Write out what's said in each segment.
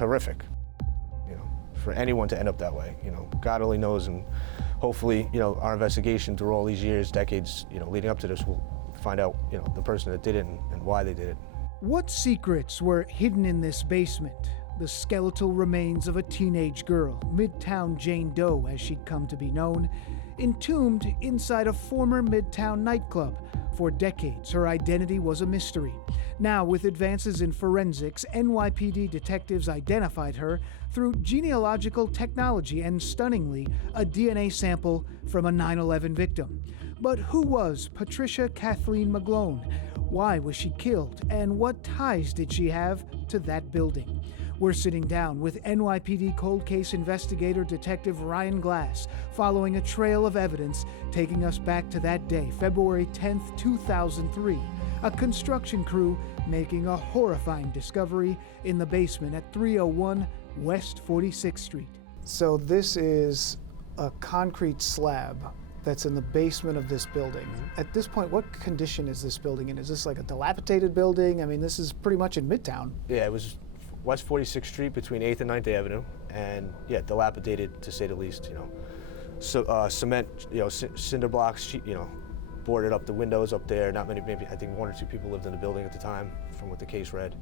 horrific, for anyone to end up that way. God only knows, and hopefully, our investigation through all these years, decades, leading up to this, will find out, the person that did it and why they did it. What secrets were hidden in this basement? The skeletal remains of a teenage girl, Midtown Jane Doe as she'd come to be known, entombed inside a former Midtown nightclub. For decades, her identity was a mystery. Now, with advances in forensics, NYPD detectives identified her through genealogical technology and, stunningly, a DNA sample from a 9/11 victim. But who was Patricia Kathleen McGlone? Why was she killed? And what ties did she have to that building? We're sitting down with NYPD cold case investigator Detective Ryan Glas, following a trail of evidence taking us back to that day, February 10th, 2003. A construction crew making a horrifying discovery in the basement at 301 West 46th Street. So this is a concrete slab that's in the basement of this building. At this point, what condition is this building in? Is this like a dilapidated building? I mean, this is pretty much in Midtown. Yeah, it was West 46th Street between 8th and 9th Avenue, and yeah, dilapidated to say the least. So cement, cinder blocks, boarded up the windows up there. Not many, maybe I think 1 or 2 people lived in the building at the time, from what the case read.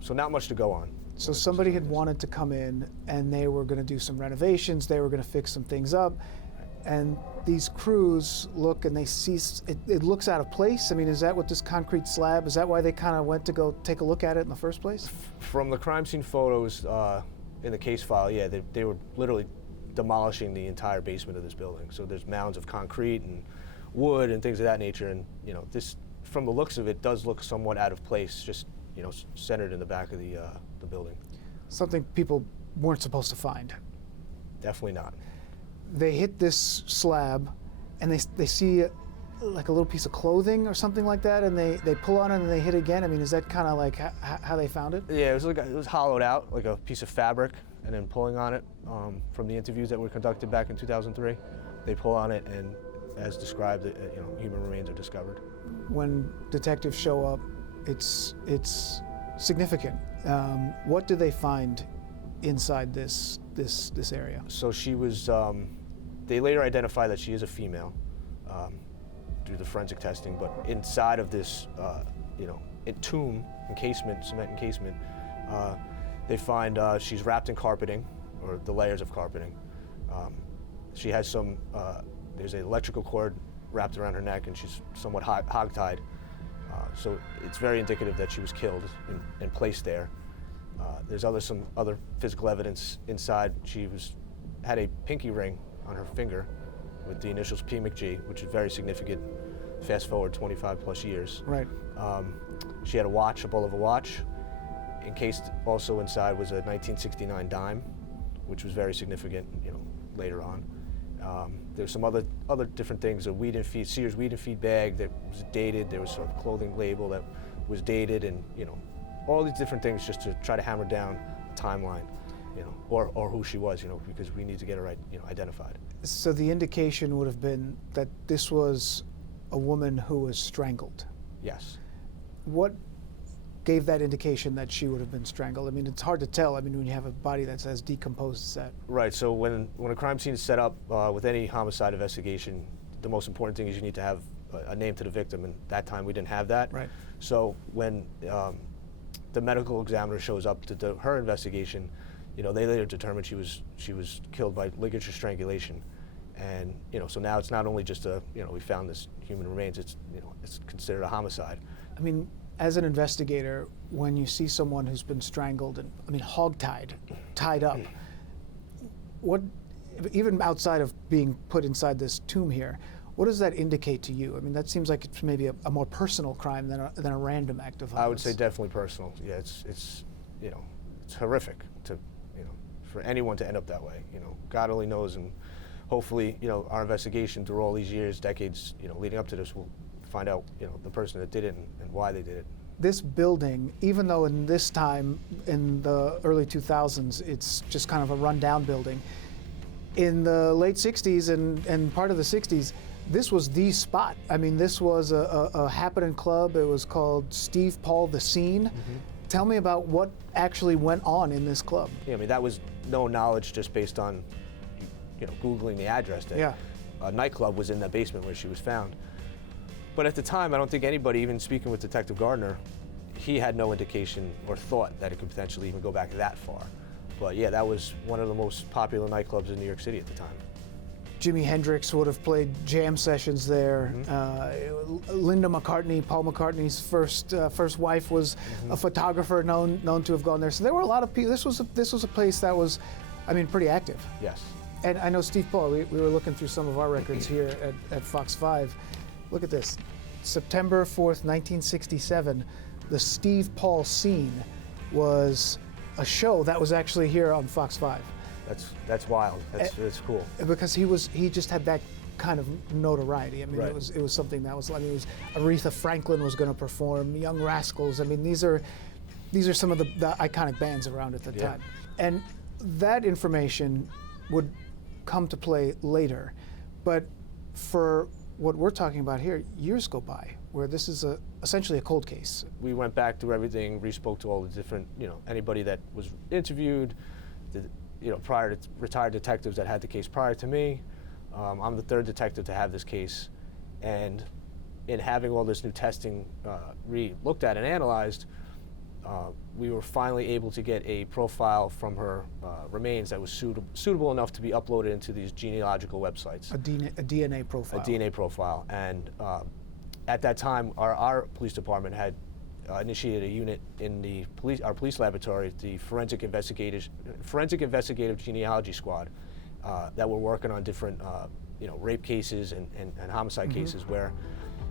So not much to go on. So somebody had wanted to come in, and they were going to do some renovations. They were going to fix some things up. And these crews look and they see it looks out of place. I mean, is that what this concrete slab, is that why they kind of went to go take a look at it in the first place? From the crime scene photos in the case file, yeah, they were literally demolishing the entire basement of this building. So there's mounds of concrete and wood and things of that nature. And, this, from the looks of it, does look somewhat out of place, just, centered in the back of the building. Something people weren't supposed to find. Definitely not. They hit this slab, and they see like a little piece of clothing or something like that, and they pull on it and they hit again. I mean, is that kind of like how they found it? Yeah, it was hollowed out, like a piece of fabric, and then pulling on it from the interviews that were conducted back in 2003. They pull on it, and as described, human remains are discovered. When detectives show up, it's significant. What do they find inside this area? So she was. They later identified that she is a female through the forensic testing, but inside of this, tomb encasement, cement encasement, they find she's wrapped in carpeting, or the layers of carpeting. She has some. There's an electrical cord wrapped around her neck, and she's somewhat hogtied. So it's very indicative that she was killed and placed there. There's some other physical evidence inside. She had a pinky ring on her finger with the initials PMcG, which is very significant. Fast forward 25 plus years. Right. She had a watch, a Bulova watch. Encased also inside was a 1969 dime, which was very significant, later on. There's some other different things. A Sears weed and feed bag that was dated. There was sort of clothing label that was dated, and all these different things just to try to hammer down the timeline, or who she was, because we need to get her identified. So the indication would have been that this was a woman who was strangled. Yes. What gave that indication that she would have been strangled? I mean, it's hard to tell. I mean, when you have a body that's as decomposed as that. Right. So when a crime scene is set up with any homicide investigation, the most important thing is you need to have a name to the victim, and that time we didn't have that. Right. So when the medical examiner shows up to do her investigation, they later determined she was killed by ligature strangulation, and so now it's not only just we found this human remains. It's it's considered a homicide. I mean, as an investigator, when you see someone who's been strangled and hogtied, tied up, what, even outside of being put inside this tomb here, what does that indicate to you? I mean, that seems like it's maybe a more personal crime than a random act of violence. I would say definitely personal. Yeah, it's horrific to for anyone to end up that way. God only knows, and hopefully our investigation through all these years, decades, leading up to this, will find out the person that did it and why they did it. This building, even though in this time in the early 2000s, it's just kind of a rundown building, in the late 60s and part of the 60s, this was the spot. I mean, this was a happening club. It was called Steve Paul The Scene. Mm-hmm. Tell me about what actually went on in this club. Yeah, I mean, that was no knowledge just based on, Googling the address. That a nightclub was in that basement where she was found. But at the time, I don't think anybody, even speaking with Detective Gardner, he had no indication or thought that it could potentially even go back that far. But yeah, that was one of the most popular nightclubs in New York City at the time. Jimi Hendrix would have played jam sessions there. Linda McCartney, Paul McCartney's first wife, was a photographer known to have gone there. So there were a lot of people. This was a place that was, pretty active. Yes. And I know Steve Paul. We were looking through some of our records here at Fox 5. Look at this, September 4th, 1967. The Steve Paul Scene was a show that was actually here on Fox 5. That's wild. That's cool. Because he just had that kind of notoriety. Right. It was something that was. It was Aretha Franklin was going to perform. Young Rascals. These are some of the iconic bands around at the time. And that information would come to play later, but for what we're talking about here, years go by where this is essentially a cold case. We went back through everything, re-spoke to all the different, anybody that was interviewed, prior to retired detectives that had the case prior to me. I'm the third detective to have this case, and in having all this new testing looked at and analyzed, we were finally able to get a profile from her remains that was suitable enough to be uploaded into these genealogical websites. A DNA profile. A DNA profile, and at that time, our police department had initiated a unit in our police laboratory, the Forensic Investigative Genealogy Squad, that were working on different, rape cases and homicide cases where,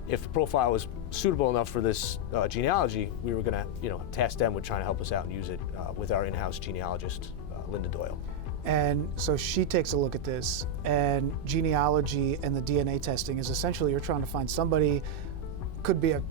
if the profile was suitable enough for this genealogy, we were going to, task them with trying to help us out and use it with our in-house genealogist, Linda Doyle. And so she takes a look at this, and genealogy and the DNA testing is essentially you're trying to find somebody, could be a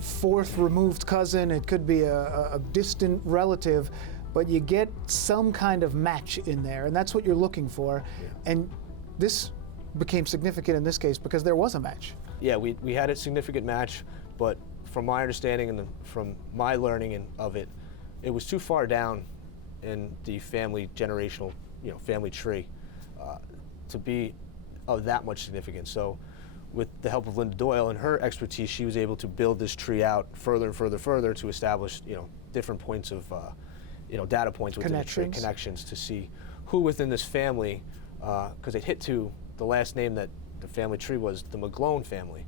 fourth removed cousin, it could be a distant relative, but you get some kind of match in there, and that's what you're looking for. Yeah. And this became significant in this case because there was a match. Yeah, we had a significant match, but from my understanding and from my learning of it, it was too far down in the family generational, family tree to be of that much significance. So with the help of Linda Doyle and her expertise, she was able to build this tree out further and further to establish, different points of, data points within the tree, connections to see who within this family, because it hit to the last name that the family tree was the McGlone family,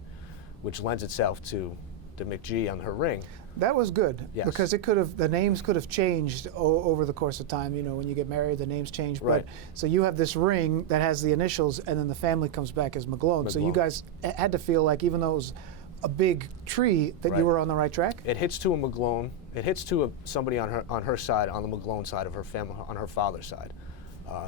which lends itself to the McG on her ring. That was good, yes. Because the names could have changed over the course of time. When you get married, the names change. Right. But so you have this ring that has the initials, and then the family comes back as McGlone. So you guys had to feel like, even though it was a big tree, that you were on the right track. It hits to a McGlone. It hits to somebody on her side, on the McGlone side of her family, on her father's side.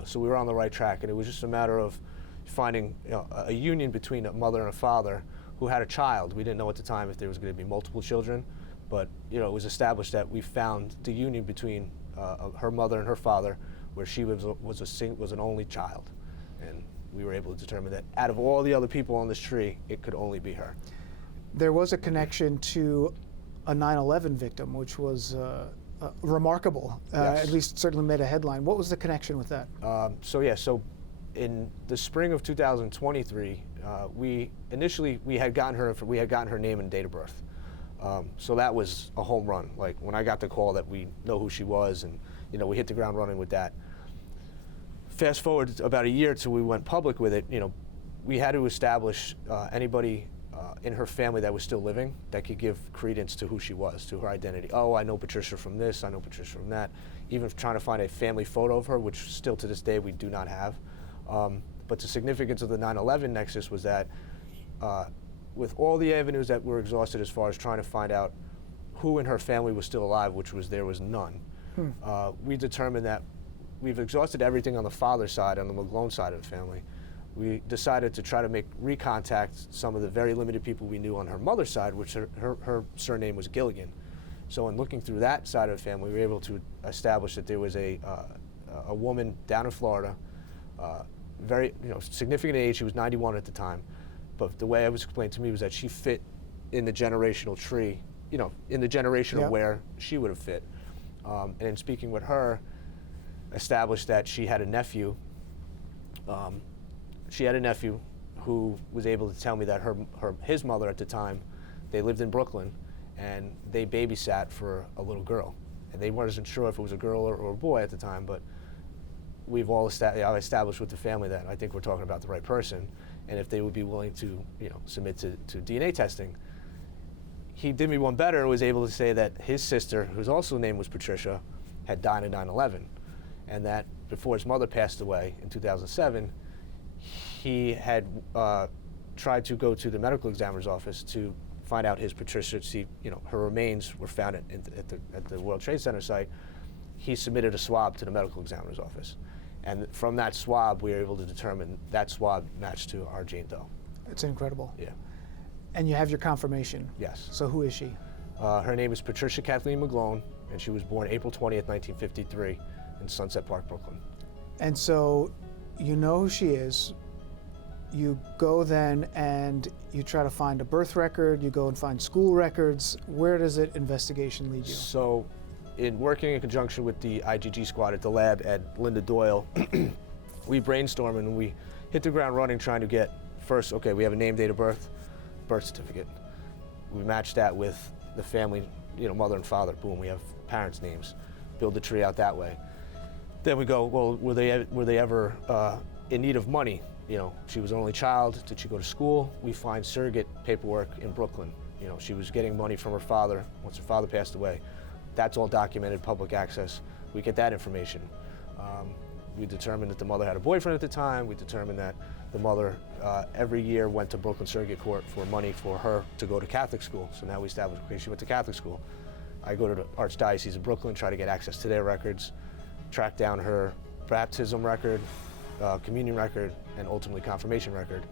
So we were on the right track, and it was just a matter of finding a union between a mother and a father who had a child. We didn't know at the time if there was going to be multiple children, but it was established that we found the union between her mother and her father, where she was an only child, and we were able to determine that out of all the other people on this tree, it could only be her. There was a connection to a 9/11 victim, which was remarkable. Yes. At least certainly made a headline. What was the connection with that? So in the spring of 2023, we had gotten her name and date of birth. So that was a home run. Like, when I got the call that we know who she was, and we hit the ground running with that. Fast forward about a year till we went public with it. We had to establish anybody in her family that was still living that could give credence to who she was, to her identity. Oh, I know Patricia from this, I know Patricia from that. Even trying to find a family photo of her, which still to this day we do not have. But the significance of the 9/11 nexus was that with all the avenues that were exhausted as far as trying to find out who in her family was still alive, there was none. We determined that we've exhausted everything on the father's side, on the McGlone side of the family. We decided to try to recontact some of the very limited people we knew on her mother's side, which her surname was Gilligan. So in looking through that side of the family, we were able to establish that there was a woman down in Florida, very significant age. She was 91 at the time, but the way it was explained to me was that she fit in the generational tree, in the generation Yep. of where she would have fit. And in speaking with her, established that she had a nephew. She had a nephew who was able to tell me that his mother at the time, they lived in Brooklyn, and they babysat for a little girl. And they weren't sure if it was a girl or a boy at the time, but we've all established with the family that I think we're talking about the right person, and if they would be willing to, submit to DNA testing. He did me one better and was able to say that his sister, whose also name was Patricia, had died in 9/11, and that before his mother passed away in 2007, he had tried to go to the medical examiner's office to find out his Patricia, see, her remains were found at the World Trade Center site. He submitted a swab to the medical examiner's office. And from that swab, we were able to determine that swab matched to our Jane Doe. It's incredible. Yeah. And you have your confirmation. Yes. So who is she? Her name is Patricia Kathleen McGlone, and she was born April 20th, 1953 in Sunset Park, Brooklyn. And so you know who she is. You go then and you try to find a birth record, you go and find school records. Where does it investigation lead you? So, in working in conjunction with the IGG squad at the lab at Linda Doyle, we brainstormed and we hit the ground running trying to get first, okay, we have a name, date of birth, birth certificate. We matched that with the family, mother and father, boom, we have parents' names. Build the tree out that way. Then we go, well, were they ever in need of money? She was an only child. Did she go to school? We find surrogate paperwork in Brooklyn. She was getting money from her father once her father passed away. That's all documented, public access. We get that information. We determined that the mother had a boyfriend at the time. We determined that the mother every year went to Brooklyn Surrogate Court for money for her to go to Catholic school. So now we established, okay, she went to Catholic school. I go to the Archdiocese of Brooklyn, try to get access to their records, track down her baptism record, communion record, and ultimately confirmation record.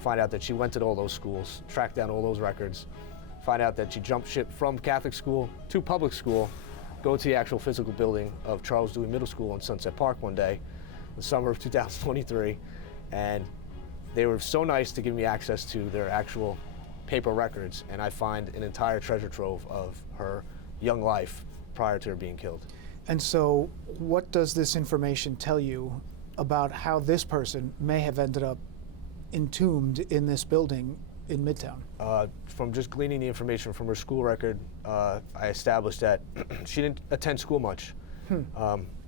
Find out that she went to all those schools, track down all those records, find out that she jumped ship from Catholic school to public school, go to the actual physical building of Charles Dewey Middle School in Sunset Park one day, the summer of 2023, and they were so nice to give me access to their actual paper records, and I find an entire treasure trove of her young life prior to her being killed. And so what does this information tell you about how this person may have ended up entombed in this building in Midtown? From just gleaning the information from her school record, I established that she didn't attend school much.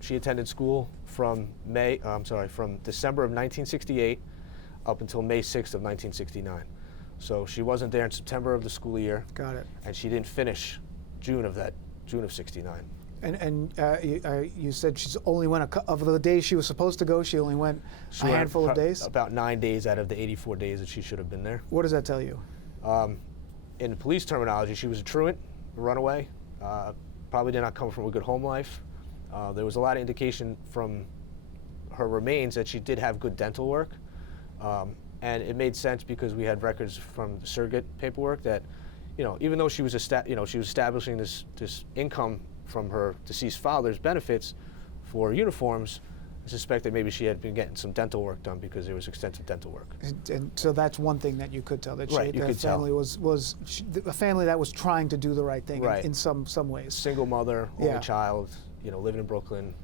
She attended school from December of 1968 up until May 6th of 1969. So she wasn't there in September of the school year. Got it. And she didn't finish June of 69. And you said she's only went of the days she was supposed to go, she only went a handful of days? About 9 days out of the 84 days that she should have been there. What does that tell you? In police terminology, she was a truant, a runaway, probably did not come from a good home life. There was a lot of indication from her remains that she did have good dental work. And it made sense because we had records from the surrogate paperwork that, even though she was establishing this income from her deceased father's benefits for uniforms, I suspect that maybe she had been getting some dental work done because there was extensive dental work. And so that's one thing that you could tell, that Right, you the could family tell. was a family that was trying to do the right thing Right. in some ways. Single mother, only Yeah. child, living in Brooklyn,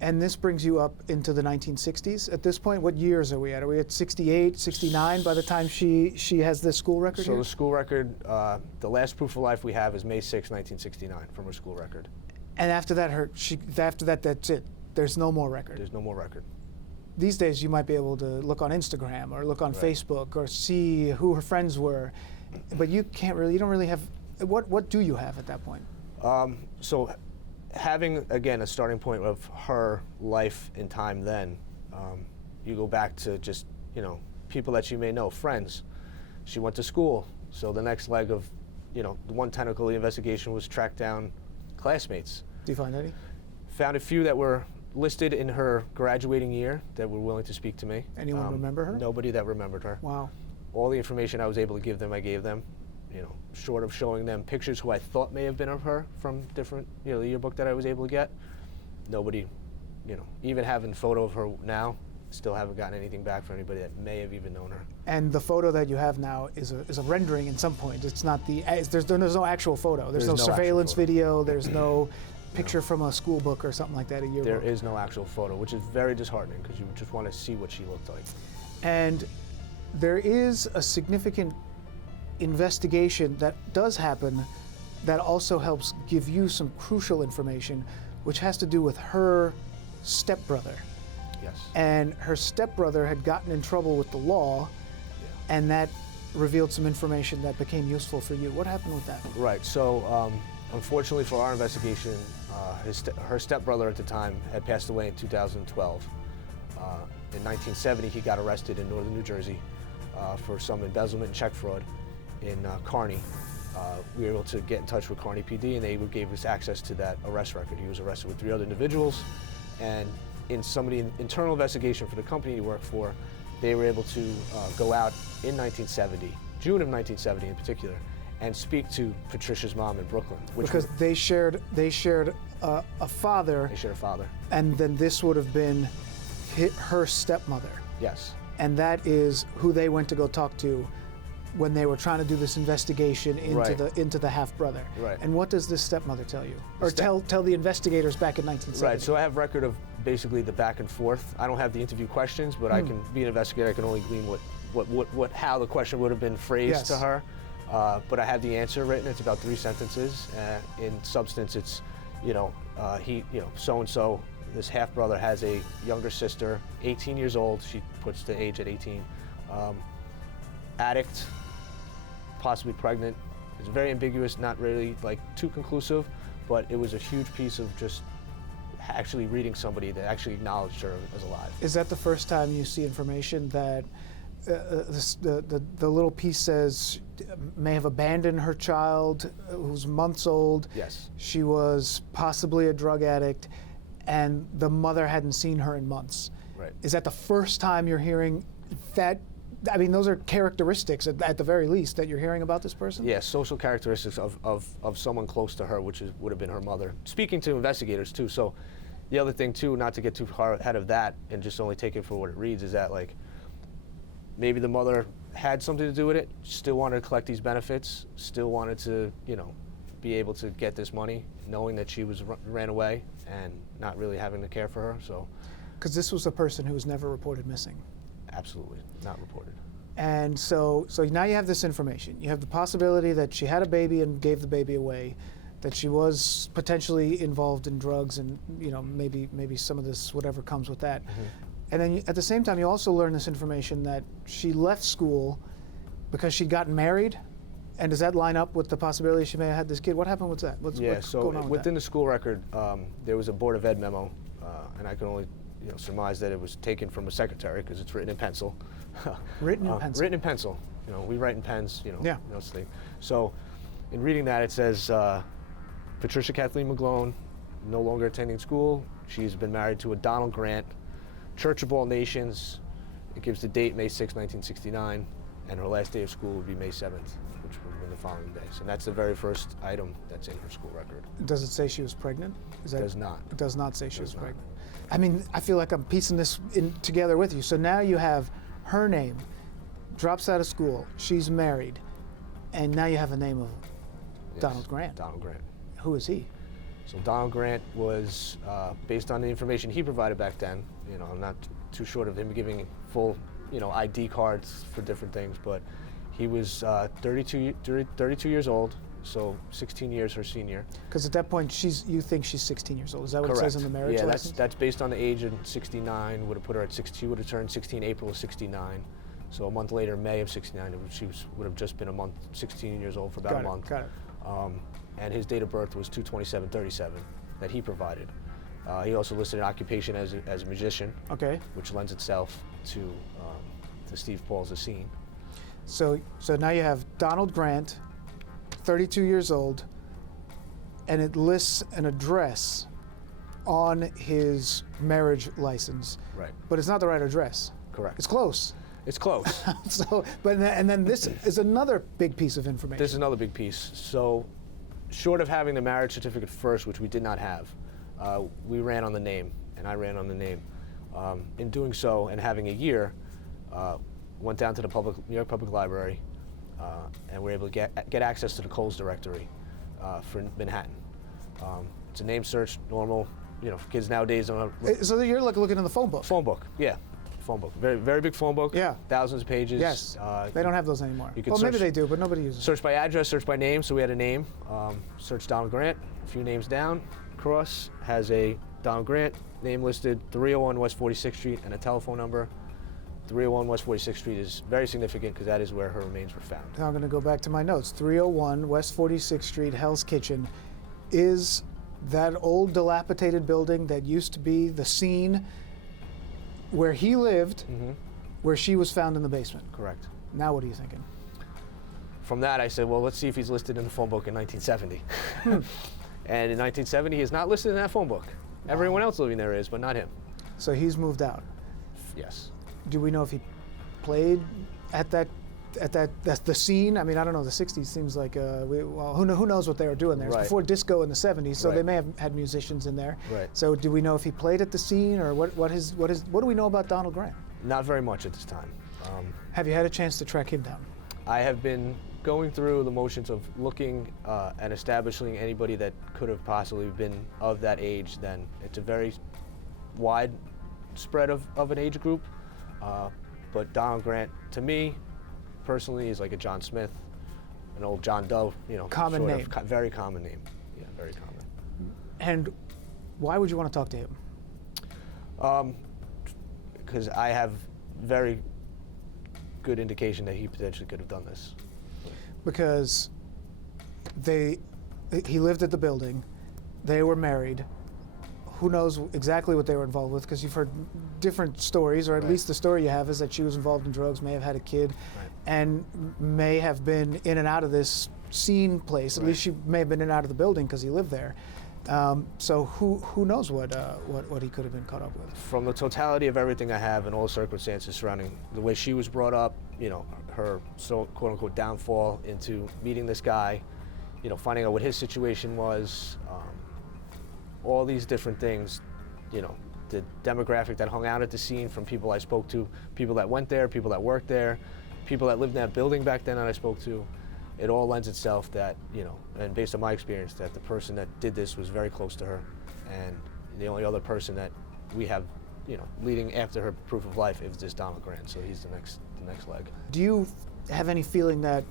And this brings you up into the 1960s. At this point, what years are we at? Are we at 68, 69 by the time she has this school record So here? the school record, the last proof of life we have is May 6, 1969 from her school record. And after that, that's it. There's no more record. There's no more record. These days, you might be able to look on Instagram or look on Right. Facebook or see who her friends were, but you don't really have. What do you have at that point? So having, again, a starting point of her life and time then, you go back to just, people that you may know, friends. She went to school, so the next leg of, the one tentacle of the investigation was track down classmates. Do you find any? Found a few that were listed in her graduating year that were willing to speak to me. Anyone remember her? Nobody that remembered her. Wow. All the information I was able to give them, I gave them. Short of showing them pictures who I thought may have been of her from different, the yearbook that I was able to get. Nobody, even having a photo of her now, still haven't gotten anything back from anybody that may have even known her. And the photo that you have now is a rendering in some point. It's not there's no actual photo. There's no surveillance video. There's no picture from a school book or something like that, a yearbook. There is no actual photo, which is very disheartening because you just want to see what she looked like. And there is a significant investigation that does happen that also helps give you some crucial information, which has to do with her stepbrother. Yes. And her stepbrother had gotten in trouble with the law, and that revealed some information that became useful for you. What happened with that? Right. So, unfortunately for our investigation, her stepbrother at the time had passed away in 2012. In 1970, he got arrested in northern New Jersey for some embezzlement and check fraud in Kearney. We were able to get in touch with Kearney PD, and they gave us access to that arrest record. He was arrested with 3 other individuals, and in some of the internal investigation for the company he worked for, they were able to go out in 1970, June of 1970 in particular, and speak to Patricia's mom in Brooklyn. Because they shared a father. They shared a father. And then this would have been her stepmother. Yes. And that is who they went to go talk to when they were trying to do this investigation into the half brother. Right. And what does this stepmother tell you, or tell the investigators back in 1970? Right. So I have record of basically the back and forth. I don't have the interview questions, but I can be an investigator. I can only glean how the question would have been phrased to her. But I have the answer written. It's about 3 sentences. In substance, it's so and so. This half brother has a younger sister, 18 years old. She puts the age at 18. Addict, possibly pregnant. It's very ambiguous, not really too conclusive, but it was a huge piece of just actually reading somebody that actually acknowledged her as alive. Is that the first time you see information that the little piece says may have abandoned her child who's months old? Yes. She was possibly a drug addict, and the mother hadn't seen her in months. Right. Is that the first time you're hearing that? I mean, those are characteristics at the very least that you're hearing about this person? Yeah, social characteristics of someone close to her, which would have been her mother. Speaking to investigators too, so the other thing too, not to get too far ahead of that and just only take it for what it reads, is that maybe the mother had something to do with it, still wanted to collect these benefits, still wanted to, be able to get this money, knowing that she ran away and not really having to care for her, so. Because this was a person who was never reported missing. Absolutely, not reported. And so now you have this information. You have the possibility that she had a baby and gave the baby away, that she was potentially involved in drugs, and maybe some of this, whatever comes with that. Mm-hmm. And then at the same time, you also learn this information that she left school because she'd gotten married. And does that line up with the possibility she may have had this kid? What happened with that? What's going on with within that? The school record, there was a Board of Ed memo, and I can only surmise that it was taken from a secretary because it's written in pencil. Written in pencil. Written in pencil. We write in pens. Yeah. So, in reading that, it says Patricia Kathleen McGlone, no longer attending school. She's been married to a Donald Grant, Church of All Nations. It gives the date May 6, 1969, and her last day of school would be May 7th, which would have been the following days. And that's the very first item that's in her school record. Does it say she was pregnant? It does not. It does not say she was pregnant. I mean, I feel like I'm piecing this together with you. So now you have her name, drops out of school, she's married, and now you have a name of Donald Grant. Donald Grant. Who is he? So Donald Grant was, based on the information he provided back then, I'm not too short of him giving full, ID cards for different things, but he was 32 years old, so 16 years her senior. Because at that point, you think she's 16 years old. Is that what Correct. It says in the marriage license? Yeah, that's based on the age in 69, would have put her at 60, she would have turned 16 April of 69. So a month later, May of 69, would have just been a month, 16 years old for about a month. Got it. And his date of birth was 2/27/37 that he provided. He also listed an occupation as a musician, okay, which lends itself to Steve Paul's The Scene. So now you have Donald Grant, 32 years old, and it lists an address on his marriage license. Right. But it's not the right address. Correct. It's close. It's close. And then this is another big piece of information. This is another big piece. So, short of having the marriage certificate first, which we did not have, we ran on the name, and I ran on the name. In doing so and having a year, went down to the New York Public Library, and were able to get access to the Coles directory for Manhattan. It's a name search, normal. Kids nowadays don't have. So you're like looking in the phone book. Phone book, yeah. Phone book. Very, very big phone book. Yeah. Thousands of pages. Yes. They don't have those anymore. You could well, maybe search- they do, but nobody uses them. Search by address, search by name. So we had a name. Search Donald Grant. A few names down. Cross has a Donald Grant name listed, 301 West 46th Street, and a telephone number. 301 West 46th Street is very significant because that is where her remains were found. Now I'm going to go back to my notes. 301 West 46th Street, Hell's Kitchen, is that old dilapidated building that used to be the scene where he lived, where she was found in the basement. Correct. Now what are you thinking? From that, I said, well, let's see if he's listed in the phone book in 1970. And in 1970, he is not listed in that phone book. Wow. Everyone else living there is, but not him. So he's moved out. Yes. Do we know if he played at the scene? I mean, I don't know. The 60s seems like who knows what they were doing there? It's Right. before disco in the 70s, so Right. they may have had musicians in there. Right. So do we know if he played at the scene, or what do we know about Donald Grant? Not very much at this time. Have you had a chance to track him down? I have been going through the motions of looking and establishing anybody that could have possibly been of that age then. It's a very wide spread of an age group, but Donald Grant, to me, personally, is like a John Smith, an old John Doe, Common name. Very common name. Yeah, very common. And why would you want to talk to him? Because I have very good indication that he potentially could have done this. Because he lived at the building, they were married. Who knows exactly what they were involved with, because you've heard different stories, or at Right. least the story you have is that she was involved in drugs, may have had a kid, Right. and may have been in and out of this scene place. At Right. least she may have been in and out of the building because he lived there. So who knows what he could have been caught up with. From the totality of everything I have and all the circumstances surrounding the way she was brought up, her quote unquote downfall into meeting this guy, finding out what his situation was, all these different things, the demographic that hung out at the scene from people I spoke to, people that went there, people that worked there, people that lived in that building back then that I spoke to, it all lends itself that, and based on my experience, that the person that did this was very close to her, and the only other person that we have, leading after her proof of life is this Donald Grant, so he's the next leg. Do you have any feeling that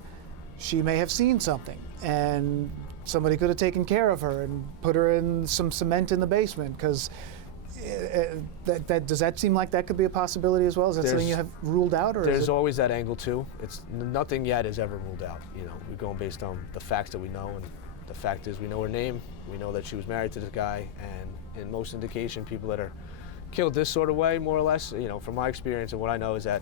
she may have seen something and somebody could have taken care of her and put her in some cement in the basement? Because does that seem like that could be a possibility as well? Is that something you have ruled out, or there's always that angle too. It's nothing yet is ever ruled out. We're going based on the facts that we know, and the fact is we know her name, we know that she was married to this guy, and in most indication, people that are killed this sort of way, more or less, from my experience and what I know is that,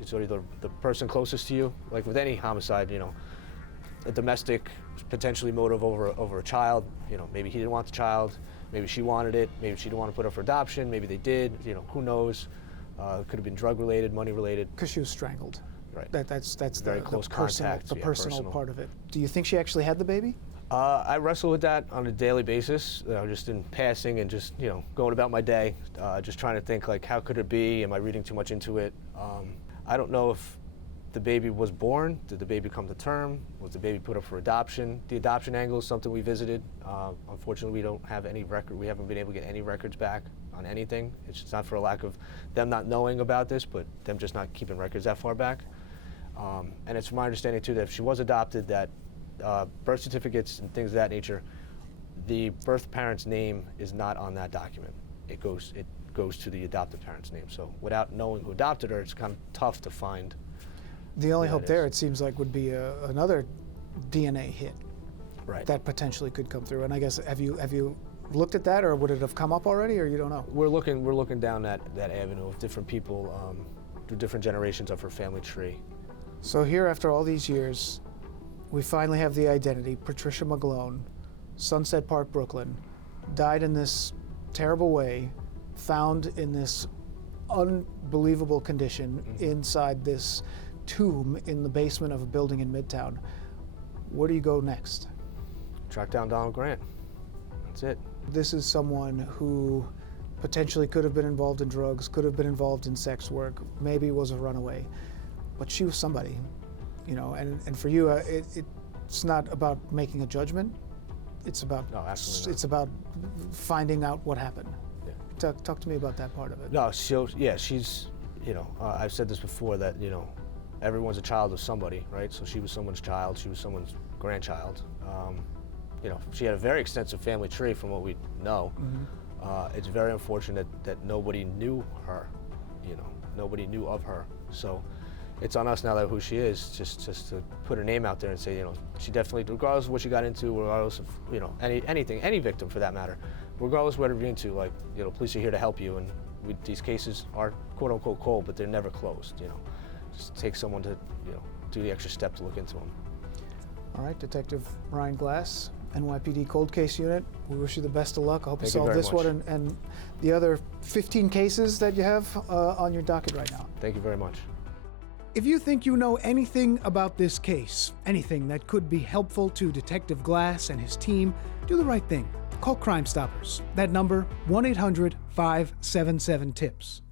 it's sort of the person closest to you, like with any homicide, a domestic potentially motive over a child, maybe he didn't want the child, maybe she wanted it, maybe she didn't want to put up for adoption, maybe they did, who knows, could have been drug related, money related. Because she was strangled. Right. That's Very the close personal, contact, the yeah, personal personal. part of it. Do you think she actually had the baby? I wrestle with that on a daily basis, just in passing and just, going about my day, just trying to think, like, how could it be? Am I reading too much into it? I don't know if the baby was born. Did the baby come to term? Was the baby put up for adoption? The adoption angle is something we visited. Unfortunately, we don't have any record. We haven't been able to get any records back on anything. It's just not for a lack of them not knowing about this, but them just not keeping records that far back. And it's my understanding, too, that if she was adopted, that birth certificates and things of that nature, the birth parent's name is not on that document. It goes to the adopted parent's name. So without knowing who adopted her, it's kind of tough to find. The only Yeah, hope it there, is. it seems like, would be another DNA hit Right. that potentially could come through. And I guess have you looked at that, or would it have come up already, or you don't know? We're looking down that avenue of different people, through different generations of her family tree. So here, after all these years, we finally have the identity. Patricia McGlone, Sunset Park, Brooklyn, died in this terrible way, found in this unbelievable condition inside this tomb in the basement of a building in Midtown. Where do you go next? Track down Donald Grant. That's it. This is someone who potentially could have been involved in drugs, could have been involved in sex work, maybe was a runaway, but she was somebody, you know. And for you, it's not about making a judgment. It's about it's about finding out what happened. Yeah. Talk to me about that part of it. No, she's, you know, I've said this before that, you know, everyone's a child of somebody, right? So she was someone's child. She was someone's grandchild. You know, she had a very extensive family tree from what we know. Mm-hmm. It's very unfortunate that nobody knew her, you know, nobody knew of her. So it's on us now that who she is, just to put her name out there and say, you know, she definitely, regardless of what she got into, regardless of, you know, anything, any victim for that matter, regardless of what you're into, like, you know, police are here to help you, and these cases are quote unquote cold, but they're never closed, you know. Just take someone to, you know, do the extra step to look into them. All right, Detective Ryan Glas, NYPD Cold Case Unit. We wish you the best of luck. I hope you solve this one and the other 15 cases that you have on your docket right now. Thank you very much. If you think you know anything about this case, anything that could be helpful to Detective Glas and his team, do the right thing. Call Crime Stoppers. That number, 1-800-577-TIPS.